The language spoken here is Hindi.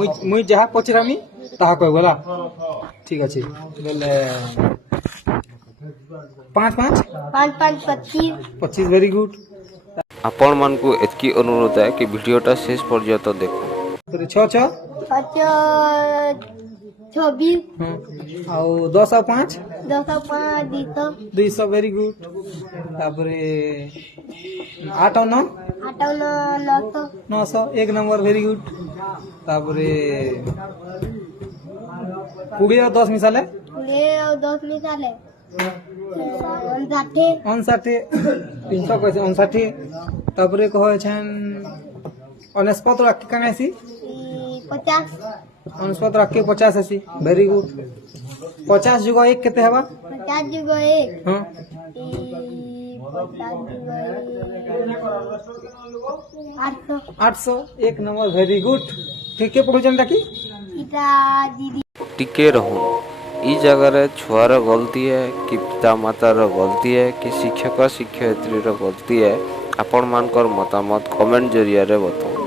मुई जहाँ पचरामी ताहा कह बोला ठीक अच्छे बोले 5-5 वेरी गुड आपण मान को एतकी अनुरोध है कि वीडियोटा शेष पर्यंत देखो 6-6 26 ଆଉ 10-5 200 वेरी गुड तापरे 8-9 900 एक नंबर वेरी गुड तापरे 20 और 10 मिसाले 59 300 कैसे 59 तापरे कह छन 49 रख कांगासी 50 49 रख के 50 आसी वेरी गुड 50 जुग 1 केते हवा 50 जुग 1 हां 800 एक नंबर वेरी गुड ठीक है पढ़ुचन ताकि इटा दीदी टिके रहूं ई जगह रे छुआर गलती है कि पिता मातार गलती है कि शिक्षक शिक्षयित्री गलती है आपण मानकर मतामत कमेंट जरिया रे बताओ।